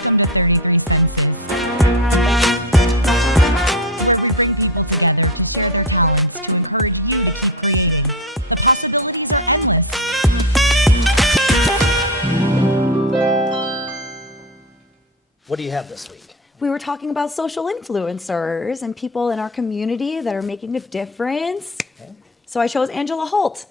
Welcome to 33 Senses, where we bring people together to share their talents to encourage you to keep creating. The possibilities are endless. What do you have this week? We were talking about social influencers and people in our community that are making a difference. Okay. So I chose Angela Holt.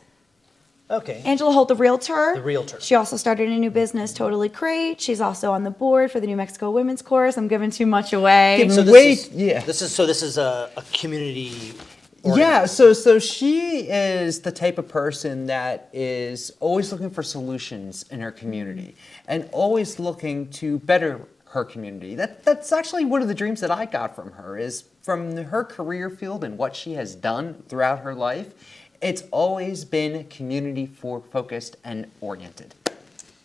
Okay. Angela Holt, the realtor. The realtor. She also started a new business, Totally Great. She's also on the board for the New Mexico Women's Chorus. I'm giving too much away. So this is a community. Yeah, so she is the type of person that is always looking for solutions in her community and always looking to better her community. That's actually one of the dreams that I got from her, is from her career field and what she has done throughout her life. It's always been community focused and oriented.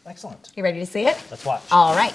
Excellent. You ready to see it? Let's watch. All right.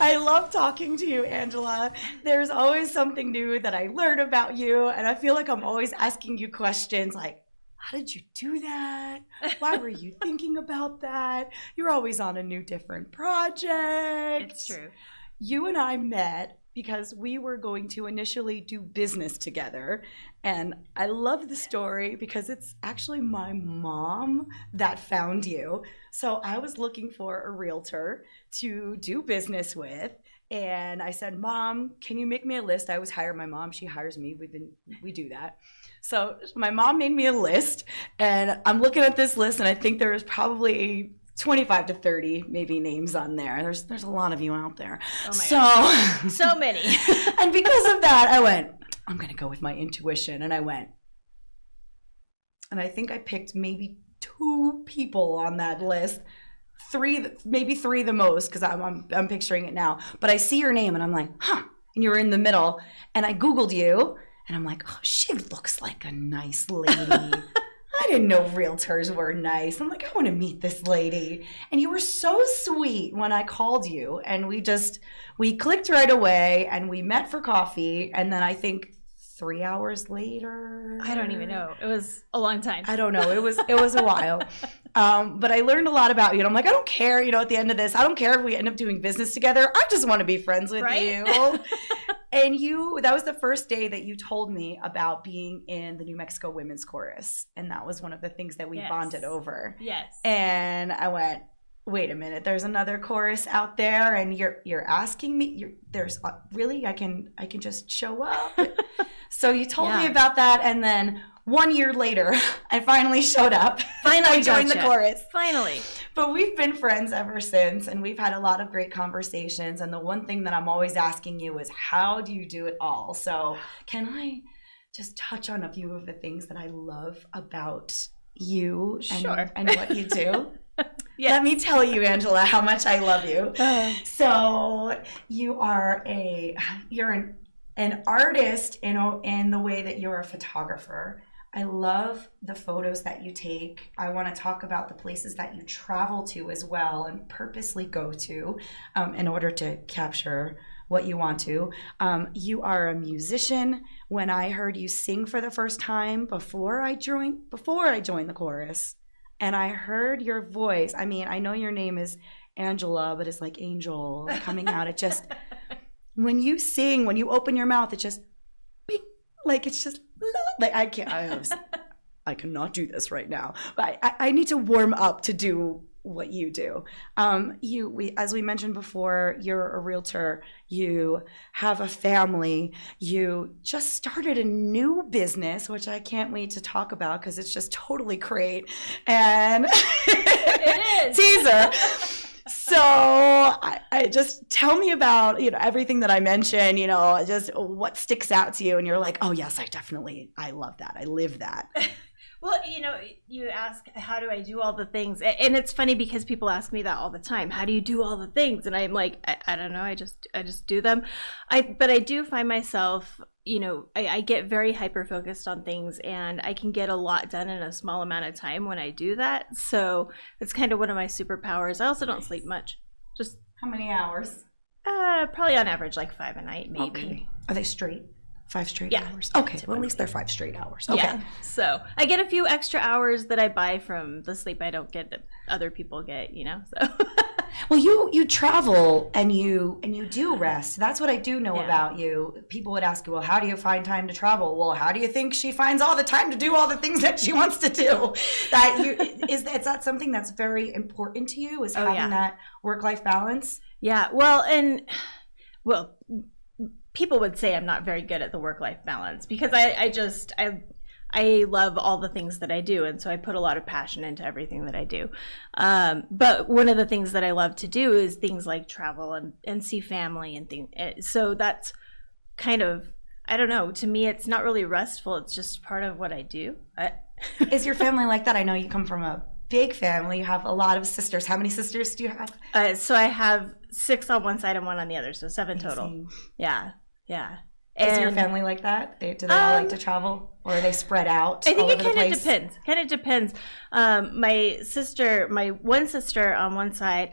I love talking to you, Angela. There's always something new that I learn about you, and I feel like I'm always asking you questions like, how did you do that? Why were you thinking about that? You're always on a new, different project. It's true. You and I met because we were going to initially do business together. And I love the story because it's actually my mom that found you. So I was looking for a realtor to do business with. And I said, Mom, can you make me a list? I always hire my mom. She hires me. We do that. So my mom made me a list. And I'm looking at this list, and I think there is probably 25 to 30 maybe names on there. There's a lot of you out there. Oh my God. So many. And because of that, I went, I'm going to go with my intuition. And I went. And I think I picked maybe 2 people on that list. 3, maybe 3 the most, because I'm picturing it now. But I see your name and I'm like, huh. And you were in the middle. And I Googled you and I'm like, oh, she looks like a nice lady. I didn't know realtors were nice. I'm like, I want to meet this lady. And you were so sweet when I called you. And we clicked right away and we met for coffee. And then I think 3 hours later. I don't even know. It was a long time. I don't know. It was a while. But I learned a lot about you. And I'm like, I don't care, at the end of this, I don't care if we end up doing business together. I just want to be friends with you. And that was the first day that you told me about being in the New Mexico Women's Chorus. And that was one of the things that we bonded over. Yes. And I went, wait a minute, there's another chorus out there and you're asking me, really, I can just show up. So you told me about that, and then 1 year later, I finally showed up. Finally I joined the chorus. Finally. But we've been friends ever since, and we've had a lot of great conversations. And the one thing that I'm always asking you is, how do you do it all? So can I just touch on a few of the things that I love about you and what you do? Yes. Let me tell you, Angela, how much I love you. So you are an artist in the way that you're a photographer. I love the photos that you take. I want to talk about the places that you travel to as well and purposely go to in order to capture what you want to. You are a musician. When I heard you sing for the first time before I joined the chorus, and I heard your voice. I mean, I know your name is Angela, but it's like angel coming out. It just, when you sing, when you open your mouth, it just, like, it's just, like, I cannot do this right now. But I need to warm up to do what you do. As we mentioned before, you're a realtor. You have a family. You just started a new business, which I can't wait to talk about because it's just totally great. And it is. Teaser. So I just tell me about, everything that I mentioned, just what sticks out to you. And you're like, oh yes, I love that. I live that. Well, you ask, how do I do all the things? And it's funny because people ask me that all the time. How do you do all the things? And I'm like, I don't know. I just do them. But I do find myself, I get very hyper focused on things, and I can get a lot done in a small amount of time when I do that. So it's kind of one of my superpowers. I also don't sleep much. Just how many hours? Probably on average like 5 a night, maybe. Okay. Are they straight? 5 straight hours? Yeah, okay, well at least they're 5 straight hours. Okay. Yeah. So I get a few extra hours that I buy from the sleep I don't get that other people get, so. Well, you travel and you do rest. That's what I do know about you. People would ask you, well, how do you find time to travel? Well, how do you think she finds all the time to do all the things that she wants to do? Is that something that's very important to you? Is having that work-life balance? Yeah. Well, people would say I'm not very good at the work-life balance because I love all the things that I do, and so I put a lot of passion into everything that I do. But one of the things that I love to do is things like travel and see family and things. So that's kind of, I don't know, to me it's not really restful, it's just part of what I do. Is your family like that? I know you come from a big family. You have a lot of sisters. How many sisters do you have? So I have 6 on one side and 1 on the other, so 7 total. Yeah. Is your family like that? Do they all like to travel, or are they spread out? I think it kind of depends. My one sister on one side,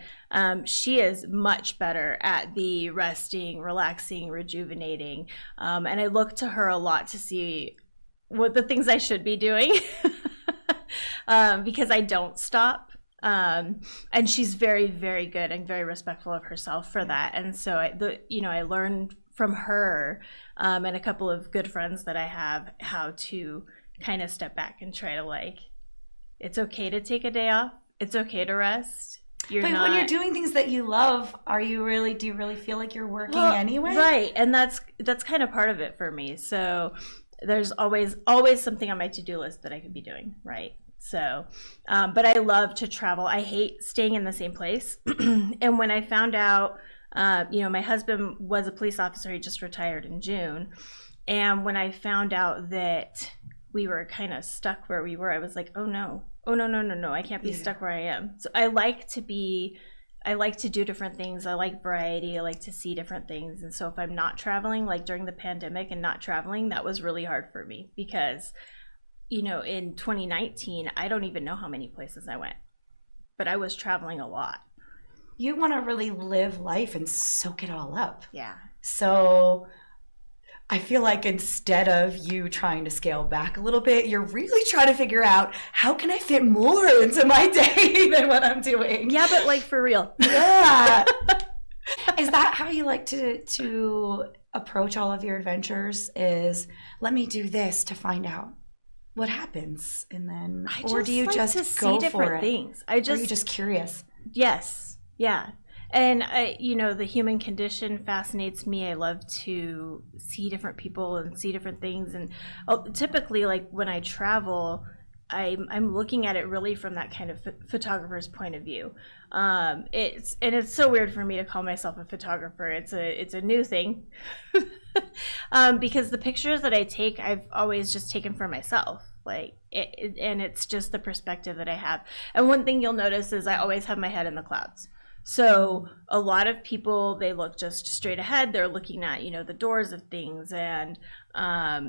she is much better at the resting, relaxing, rejuvenating, and I look to her a lot to see what the things I should be doing because I don't stop. And she's very, very good and very respectful of herself for that. And so I learned from her and a couple of good friends that I have how to kind of step back and try to it's okay to take a day off. It's okay to rest. When you're doing things that you love, do you really feel like you're working anyway? Right. And that's kind of part of it for me. So there's always something on my to-do list that I could be doing. Right. So, but I love to travel. I hate staying in the same place. And when I found out, my husband was a police officer. He just retired in June. And when I found out that we were kind of stuck where we were, I was like, oh no, I can't be stuck where I am. So I like to do different things. I like variety. I like to see different things. And so if I'm not traveling, like during the pandemic and not traveling, that was really hard for me because, in 2019, I don't even know how many places I went, but I was traveling a lot. You want to really live life and soak it all up. Yeah. So I feel like instead of you trying to scale back a little bit, you're really trying to figure out how can I fit more into my day than what I'm doing. Yeah, but for real. Yeah. Is that how you like to approach all of your adventures? Is let me do this to find out what happens, and then, or do you just go for it? Things. Or are you just curious? Yes. Yeah. And the human condition fascinates me. I love to see different people and see different things. And typically, when I travel, I'm looking at it really from that kind of photographer's point of view. It's so weird for me to call myself a photographer. It's a new thing because the pictures that I take, I've always just taken for myself. And it's just the perspective that I have. And one thing you'll notice is I always have my head in the clouds. So a lot of people, they look just straight ahead. They're looking at, the doors of things and, I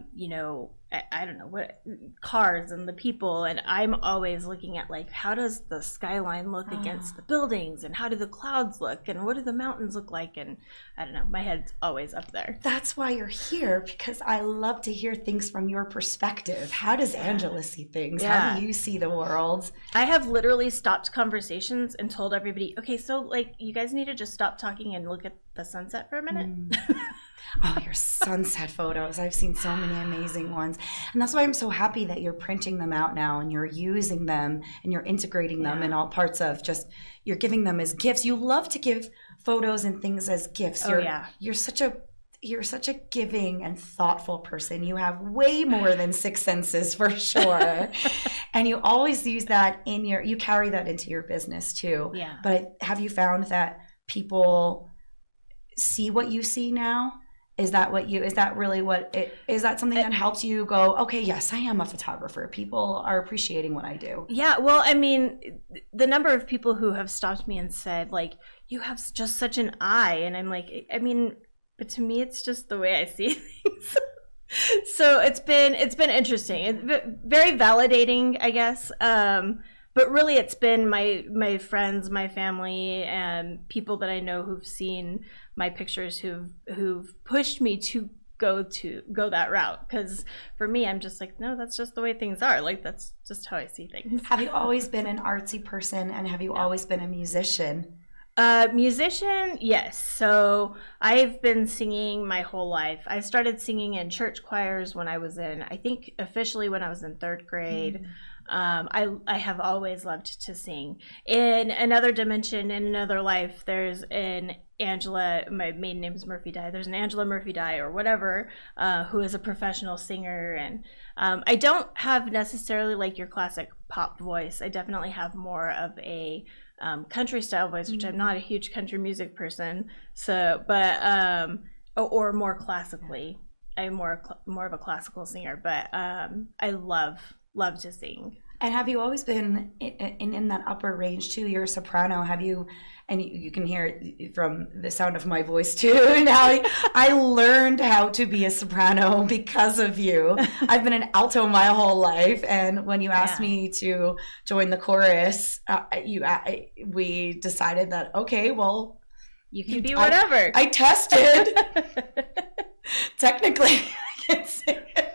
don't know, what cars and the people. And I'm always looking at how does the skyline look against the buildings, and how do the clouds look, and what do the mountains look like? And I don't know, my head's always up there. That's why you're here, because I love to hear things from your perspective. How does Angela see things? Yeah. How do you see the world? I have literally stopped conversations and told everybody, okay, so you guys need to just stop talking and look at the sunset for a minute. Oh, your sunset photos. I've seen so many amazing ones. And that's why I'm so happy that you're printing them out now and you're using them and you're integrating them in all parts of you're giving them as gifts. You love to give photos and things as gifts. You're such a giving and thoughtful person. You have way more than 6 senses for sure. And you always use that you carry that into your business too. Yeah. But have you found that people see what you see now? Is that something that helps you go, okay, yes, I am a photographer. People are appreciating what I do. Yeah, well, I mean, the number of people who have stopped me and said, you have just such an eye. And I'm like, I mean, but to me, it's just the way I see things. So it's been interesting. It's very validating, I guess. But really, it's been my friends, my family, and people that I know who've seen my pictures who've pushed me to go that route. Because for me, I'm just no, that's just the way things are. That's just how I see things. Have you always been an artsy person, and have you always been a musician? Musician, yes. So I've been singing my whole life. I started singing in church choirs when I was I think officially when I was in 3rd grade. I have always loved to sing. In another dimension, in another life, there's an Angela, my maiden name is Murphy Dye. There's an Angela Murphy Dye or whatever, who is a professional singer. And I don't have necessarily like your classic pop voice. I definitely have more of a country style voice, which I'm not a huge country music person. So, but or more classically, I'm more of a classical singer. But I love to sing. And have you always been in that upper range too? You're a soprano. Have you? And you can hear it from the sound of my voice too. Now I learned how to be a soprano because of you. I've been an alto my whole life, and when you asked me to join the chorus, we decided that okay, well, you can be whatever. I tested. Technically, I can sing it.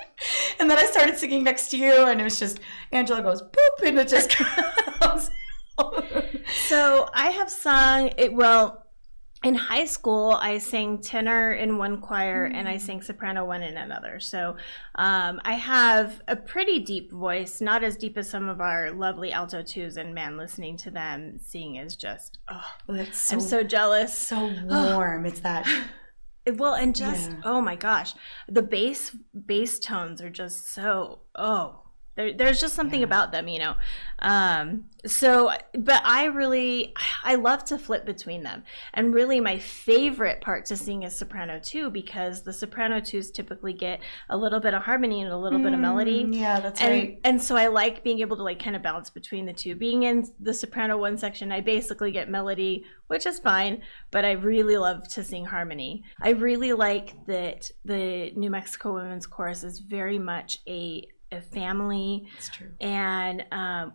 And then I started singing next to you, and it was just, Angela goes, boop, and it just comes out. So I have sung it, well, in high school, I sang tenor in one choir and I sang soprano one in another. So I have a pretty deep voice, not as deep as some of our lovely alto twos, and man, listening to them sing is just, I'm so jealous. So warm. It's that... Well, and just oh my gosh, the bass tones are just so there's just something about them, you know. So, but I love to flip between them, and really my favorite part to sing is soprano too, because the soprano twos typically get a little bit of harmony and a little bit of melody. Yeah, that's right. And so I like being able to like kind of balance between the two. Being in the soprano one section, I basically get melody, which is fine, but I really love to sing harmony. I really like that the New Mexico Women's Chorus is very much a family. It's true. And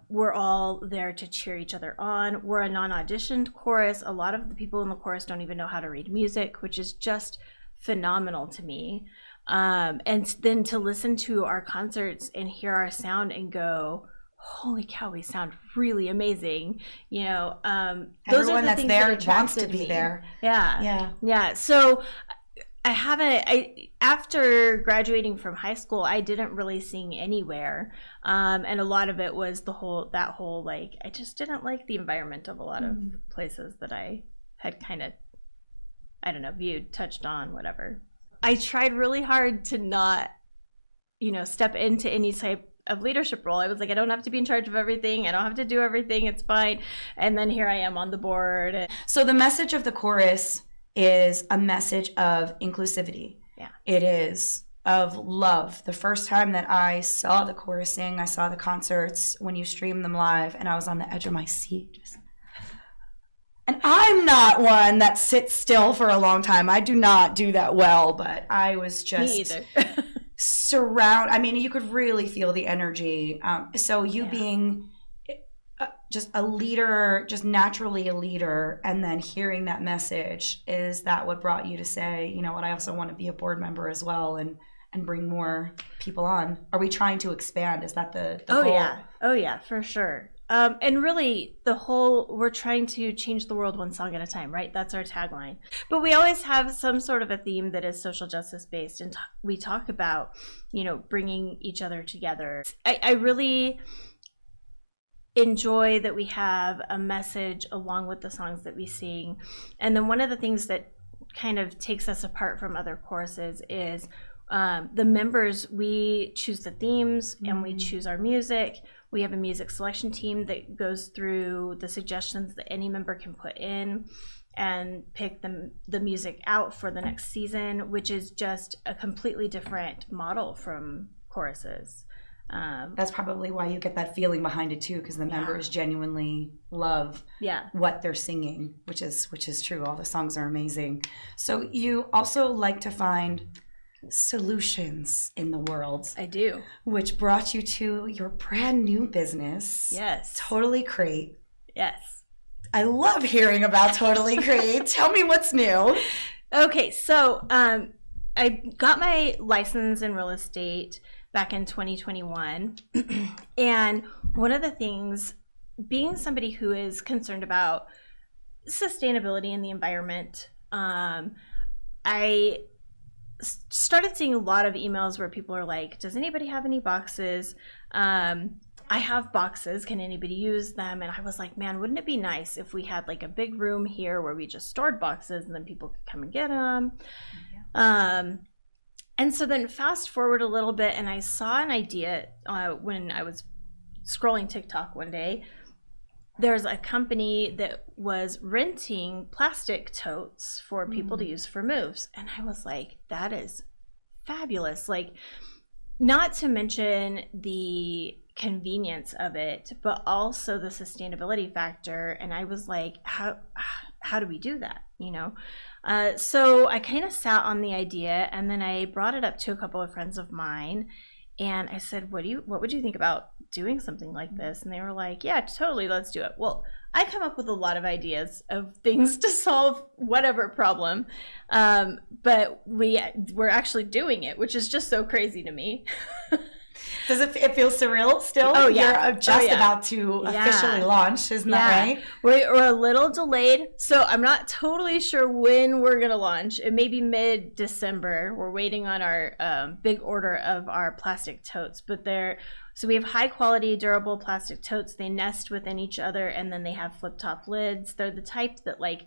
we're all there to cheer each other on. We're a non-auditioned chorus. A lot of the people in the chorus don't even know how to read music, which is just phenomenal to me. And then to listen to our concerts and hear our sound and go, holy cow, we sound really amazing. You know, those everyone are the that's things there that wants to attracted be me. there. Yeah. So after graduating from high school, I didn't really sing anywhere. And a lot of it was that whole like, I just didn't like the environment of a lot of places that I had kind of, I don't know, viewed, touched on, whatever. I tried really hard to not, step into any type of leadership role. I was like, I don't have to be in charge of everything. I don't have to do everything. It's fine. And then here I am on the board. So the message of the chorus is a message of inclusivity. Yeah. It is of love. The first time that I saw the chorus sing, I saw the concerts when you streamed them live, and I was on the edge of my seat. And I'm not one that sits still for a long time. I do not do that well, but I was just... Me either. I mean, you could really feel the energy. So you being... just a leader, just naturally a leader, and then hearing that message, is that what brought you to say, you know what, I also want to be a board member as well and bring more people on? Are we trying to expand? Is that the goal? Oh yeah, for sure. And really we're trying to change the world one song at a time, right? That's our tagline. But we always have some sort of a theme that is social justice based, and we talk about, bringing each other together. I really enjoy that we have a message along with the songs that we sing. And then one of the things that kind of takes us apart from other choruses is the members. We choose the themes and we choose our music. We have a music selection team that goes through the suggestions that any member can put in and pick the music out for the next season, which is just a completely different model from choruses. That's probably why you get that feeling behind it too, because the members genuinely love what they're singing, which is true. All the songs are amazing. So you also like to find solutions in the world. I do. Which brought you to your brand new business. Yes. Totally Crate. Yes. I love hearing about Totally Crate. Tell me what's new. Okay, so I got my license in real estate back in 2021. And one of the things, being somebody who is concerned about sustainability and the environment. I started seeing a lot of emails where people are like, does anybody have any boxes? I have boxes, can anybody use them? And I was like, man, wouldn't it be nice if we had like a big room here where we just stored boxes and then people could come and get them. And so then fast forward a little bit, and I saw an idea when I was scrolling TikTok one day. There's a company that was renting plastic totes for people to use for moves. And I was like, that is fabulous. Like, not to mention the convenience of it, but also the sustainability factor. And I was like, how do we do that? You know? So I kind of sat on the idea, and then I brought it up to a couple of friends of mine. And I said, what would you think about doing something like this? And they were like, yeah, totally, let's do it. Well, I come up with a lot of ideas of things to solve whatever problem. But we're actually doing it, which is just so crazy to me. Does it feel surreal still? Oh, yeah. You're just about to officially launch, isn't that right? We're a little delayed, so I'm not totally sure when we're going to launch. It may be mid-December. We're waiting on our big order of our plastic totes, so we have high-quality, durable plastic totes. They nest within each other, and then they have flip-top lids. They're the type that, like,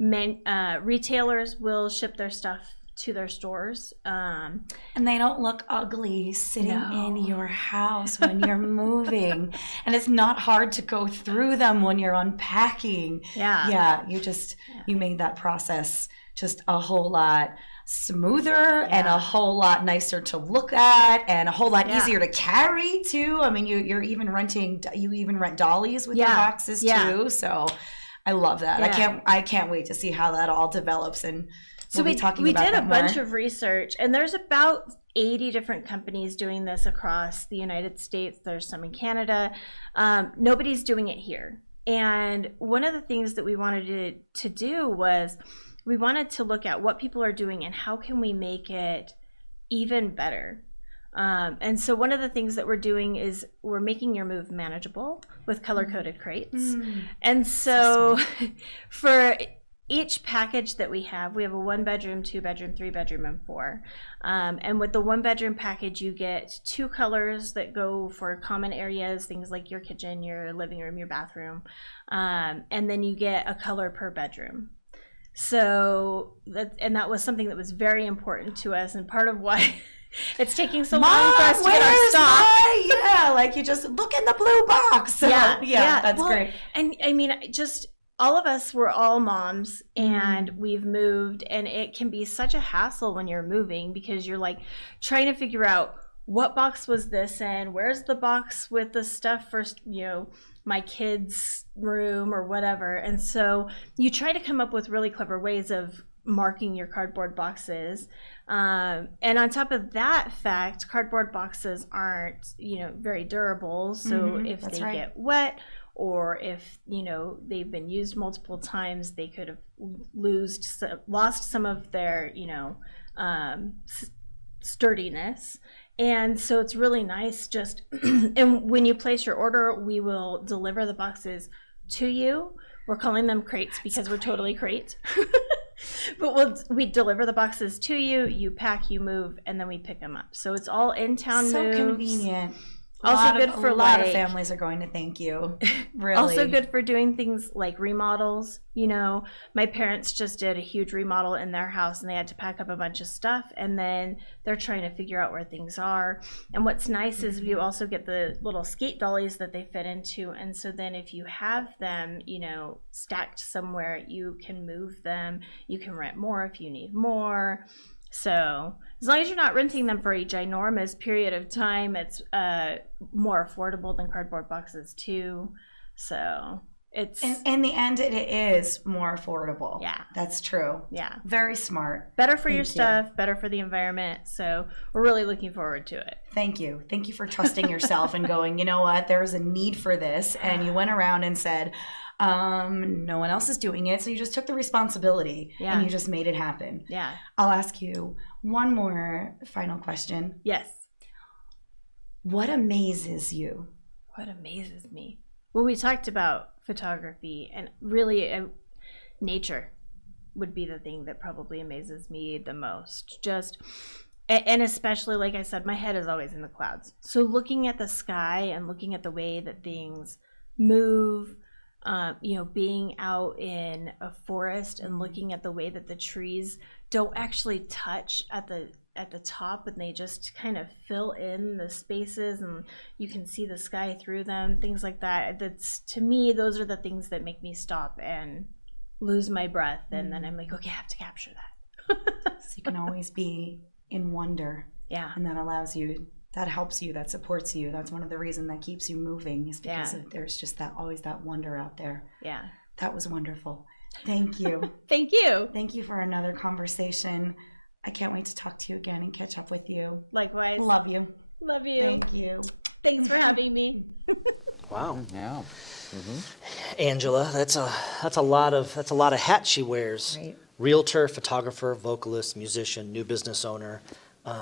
retailers will ship their stuff to their stores. And they don't look ugly sitting in your house when you're moving. And it's not hard to go through them when you're unpacking. Yeah, you made that process just a whole lot smoother and a whole lot nicer to look at and a whole lot easier to carry too. I mean, you even rent dollies with your boxes too. So I love that. I can't wait to see how that all develops, and so we did a bunch of research, and there's about 80 different companies doing this across the United States. There's some in Canada. Nobody's doing it here. And one of the things that we wanted to do was we wanted to look at what people are doing and how can we make it even better. And so one of the things that we're doing is we're making your move manageable with color-coded crates. And so for each package that we have a 1-bedroom, 2-bedroom, 3-bedroom, and 4. And with the 1-bedroom package, you get 2 colors that go for common areas, things like your kitchen, your living room, your bathroom. And then you get a color per bedroom. So that was something that was very important to us, and part of why it's taking so long for us to get our stock. Like you just look in the blue box. So, that's great. And I mean, all of us were all moms, and we've moved, and it can be such a hassle when you're moving because you're like trying to figure out what box was this in, where's the box with the stuff for, my kids' room or whatever. And so you try to come up with really clever ways of marking your cardboard boxes. And on top of that fact, cardboard boxes aren't, very durable. So if they get wet, or if they've been used multiple times, they could have lost some of their sturdiness. And so it's really nice just and when you place your order, we will deliver the boxes to you. We're calling them crates because we're totally crate. But we deliver the boxes to you, you pack, you move, and then we pick them up. So it's all in-town moves. So convenient. Also good for a lot of families are going to thank you. Really. Also good for doing things like remodels. My parents just did a huge remodel in their house, and they had to pack up a bunch of stuff, and then they're trying to figure out where things are. And what's nice is you also get the little skate dollies that they fit into, and so then if you have them, stacked somewhere, you can move them. You can rent more if you need more. So as long as you're not renting them for a ginormous period of time, it's more affordable than cardboard boxes too. So it's in the end, it is more affordable. Yeah, that's true. Yeah, very smart. Better for your stuff, better for the environment. So we're really looking forward to it. Thank you for trusting yourself and going, you know what, there is a need for this, and you went around and said, no one else is doing it, so you just took the responsibility and you just made it happen. Yeah. I'll ask you one more final question. Yes. What amazes you? What amazes me? Well, we talked about photography, and really nature would be the thing that probably amazes me the most. Just, and especially, like I said, my head is always in the clouds. So looking at the sky and looking at the way that things move, being out in a forest and looking at the way that the trees don't actually touch at the top, and they just kind of fill in the spaces and you can see the sky through them, things like that. That's, to me, those are the things that make me stop and lose my breath, and then I'm like, okay, I have to capture that. So you can always be in wonder. Yeah. And that allows you, that helps you, that supports you. That's one of the reasons that keeps you moving, is because there's just that, always that wonder out there. Yeah. That was wonderful. Thank you. Thank you. Thank you for another conversation. I can't wait to talk to you again and catch up with you. Likewise. Love you. Love you. Thank you. Thanks for having me. Wow. Yeah. Angela, that's a lot of hats she wears. Right. Realtor, photographer, vocalist, musician, new business owner,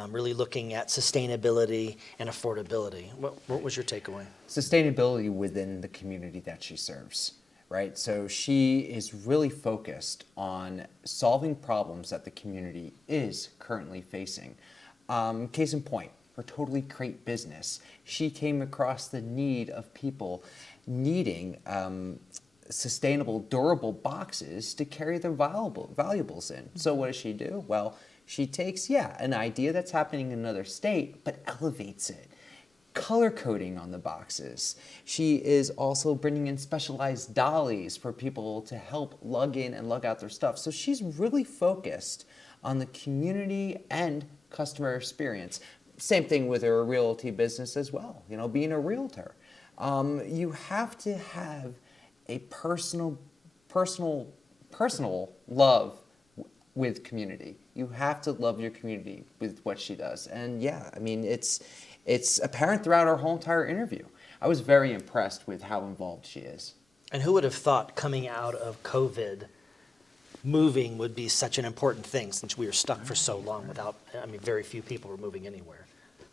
really looking at sustainability and affordability. What was your takeaway? Sustainability within the community that she serves, right? So she is really focused on solving problems that the community is currently facing. Case in point, her Totally Crate business. She came across the need of people needing sustainable, durable boxes to carry their valuables in. So what does she do? Well, she takes, an idea that's happening in another state, but elevates it. Color coding on the boxes. She is also bringing in specialized dollies for people to help lug in and lug out their stuff. So she's really focused on the community and customer experience. Same thing with her realty business as well, being a realtor. You have to have a personal love with community. You have to love your community with what she does. And it's apparent throughout our whole entire interview. I was very impressed with how involved she is. And who would have thought coming out of COVID, moving would be such an important thing, since we were stuck for so long without, very few people were moving anywhere.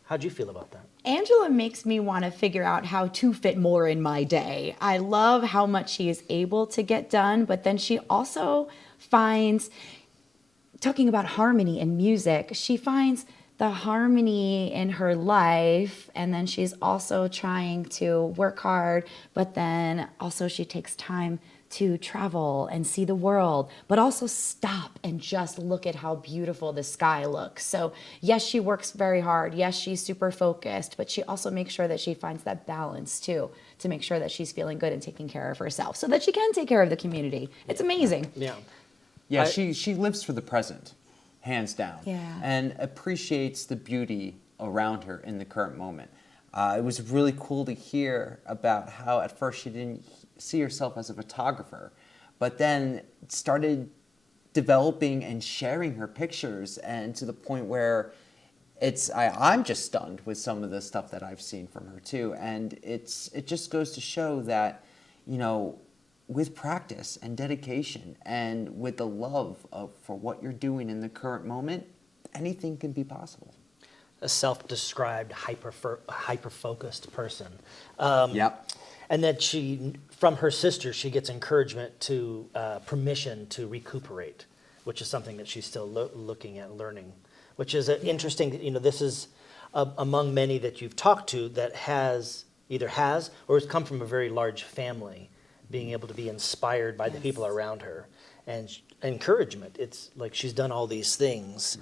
How'd you feel about that? Angela makes me want to figure out how to fit more in my day. I love how much she is able to get done, but then she also finds, talking about harmony in music, she finds the harmony in her life, and then she's also trying to work hard, but then also she takes time to travel and see the world, but also stop and just look at how beautiful the sky looks. So yes, she works very hard. Yes, she's super focused, but she also makes sure that she finds that balance too, to make sure that she's feeling good and taking care of herself so that she can take care of the community. It's amazing. Yeah. Yeah, she lives for the present, hands down, Yeah. and appreciates the beauty around her in the current moment. It was really cool to hear about how at first she didn't see herself as a photographer, but then started developing and sharing her pictures, and to the point where I'm just stunned with some of the stuff that I've seen from her too. And it just goes to show that, with practice and dedication and with the love for what you're doing in the current moment, anything can be possible. A self-described hyper-focused person. Yep. And that from her sister, she gets encouragement to permission to recuperate, which is something that she's still looking at learning, which is interesting. This is among many that you've talked to that either has or has come from a very large family, being able to be inspired by the people around her. And encouragement, it's like she's done all these things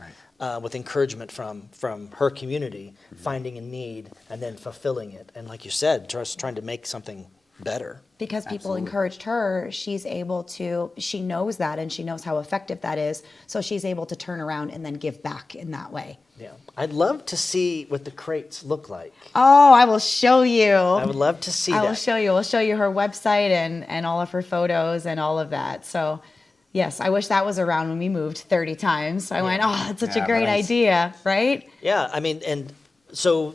with encouragement from her community, finding a need and then fulfilling it. And like you said, just trying to make something better. Because people encouraged her, she's able to, she knows that and she knows how effective that is. So she's able to turn around and then give back in that way. Yeah. I'd love to see what the crates look like. Oh, I will show you. I would love to see that. I will show you. We'll show you her website and all of her photos and all of that. So yes, I wish that was around when we moved 30 times. So I went, it's such a great idea, right? Yeah, and so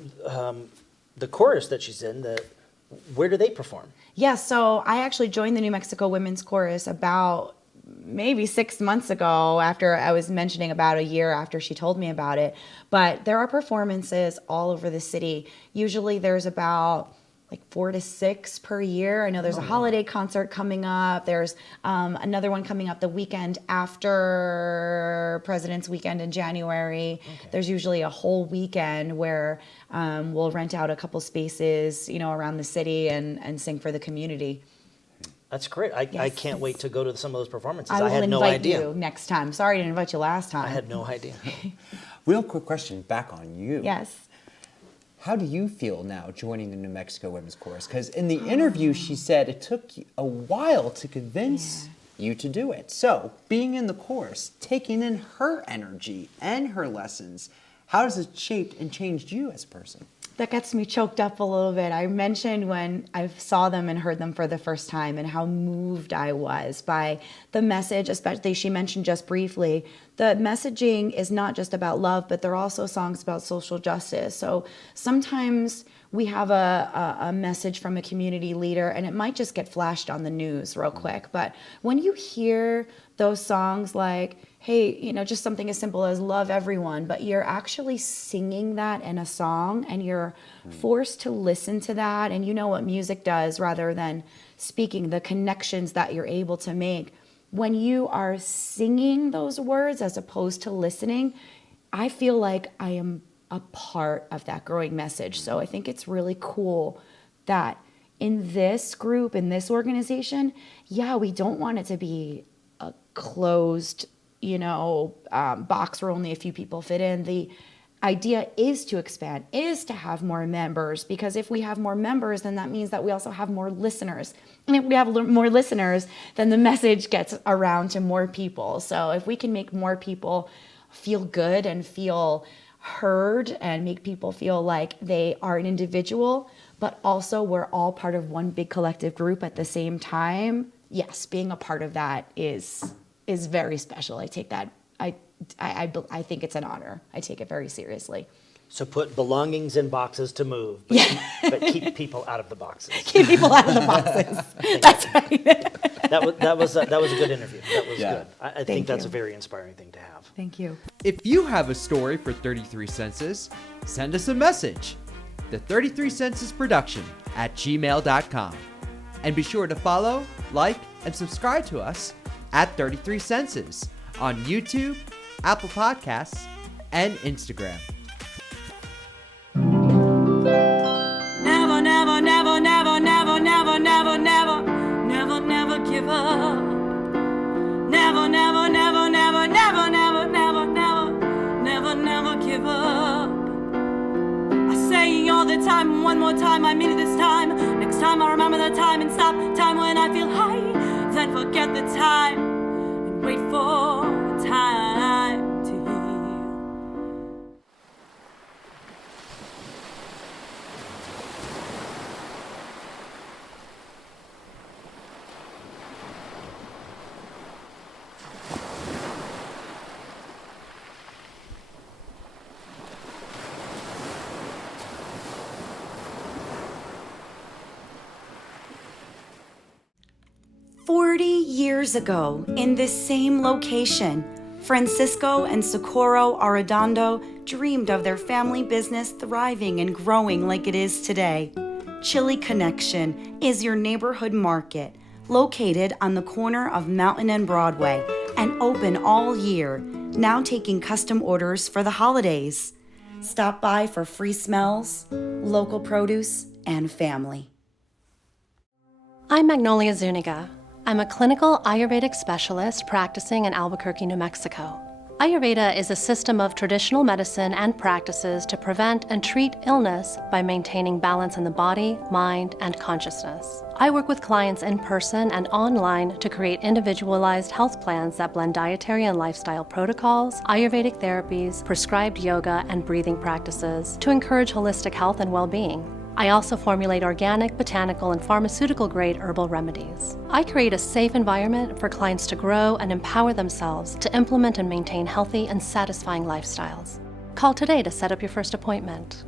the chorus that she's in, where do they perform? Yeah, so I actually joined the New Mexico Women's Chorus about maybe 6 months ago, after I was mentioning about a year after she told me about it. But there are performances all over the city. Usually there's about like 4 to 6 per year. I know there's a holiday concert coming up. There's another one coming up the weekend after President's Weekend in January. Okay. There's usually a whole weekend where we'll rent out a couple spaces, you know, around the city and sing for the community. That's great. I can't wait to go to some of those performances. I will had no invite idea. you next time. Sorry I didn't invite you last time. I had no idea. Real quick question back on you. Yes. How do you feel now joining the New Mexico Women's Chorus? Because in the interview, she said it took a while to convince you to do it. So, being in the chorus, taking in her energy and her lessons, how has it shaped and changed you as a person? That gets me choked up a little bit. I mentioned when I saw them and heard them for the first time and how moved I was by the message, especially she mentioned just briefly, the messaging is not just about love, but they're also songs about social justice. So sometimes we have a message from a community leader and it might just get flashed on the news real quick. But when you hear those songs like, hey, you know, just something as simple as love everyone, but you're actually singing that in a song and you're forced to listen to that. And you know what music does rather than speaking, the connections that you're able to make. When you are singing those words as opposed to listening, I feel like I am a part of that growing message. So I think it's really cool that in this group, in this organization, we don't want it to be a closed, you know, box where only a few people fit in. The idea is to expand, is to have more members, because if we have more members, then that means that we also have more listeners. And if we have more listeners, then the message gets around to more people. So if we can make more people feel good and feel heard and make people feel like they are an individual, but also we're all part of one big collective group at the same time, yes, being a part of that is very special. I take that, I think it's an honor. I take it very seriously. So put belongings in boxes to move, but keep people out of the boxes. Keep people out of the boxes. That's right. That was a good interview. That was Yeah. good. I think that's a very inspiring thing to have. Thank you. If you have a story for 33 Senses, send us a message. The 33 Senses Production at gmail.com. And be sure to follow, like, and subscribe to us at 33 Senses on YouTube, Apple Podcasts, and Instagram. Never, never, never, never, never, never, never, never, never, never give up. Never, never, never, never, never, never, never, never, never, never give up. I say all the time, one more time, I mean it this time. Next time I remember the time and stop time when I feel high. Then forget the time and wait for the time to heal. 40 years ago, in this same location, Francisco and Socorro Arredondo dreamed of their family business thriving and growing like it is today. Chili Connection is your neighborhood market, located on the corner of Mountain and Broadway, and open all year, now taking custom orders for the holidays. Stop by for free smells, local produce, and family. I'm Magnolia Zuniga. I'm a clinical Ayurvedic specialist practicing in Albuquerque, New Mexico. Ayurveda is a system of traditional medicine and practices to prevent and treat illness by maintaining balance in the body, mind, and consciousness. I work with clients in person and online to create individualized health plans that blend dietary and lifestyle protocols, Ayurvedic therapies, prescribed yoga, and breathing practices to encourage holistic health and well-being. I also formulate organic, botanical, and pharmaceutical-grade herbal remedies. I create a safe environment for clients to grow and empower themselves to implement and maintain healthy and satisfying lifestyles. Call today to set up your first appointment.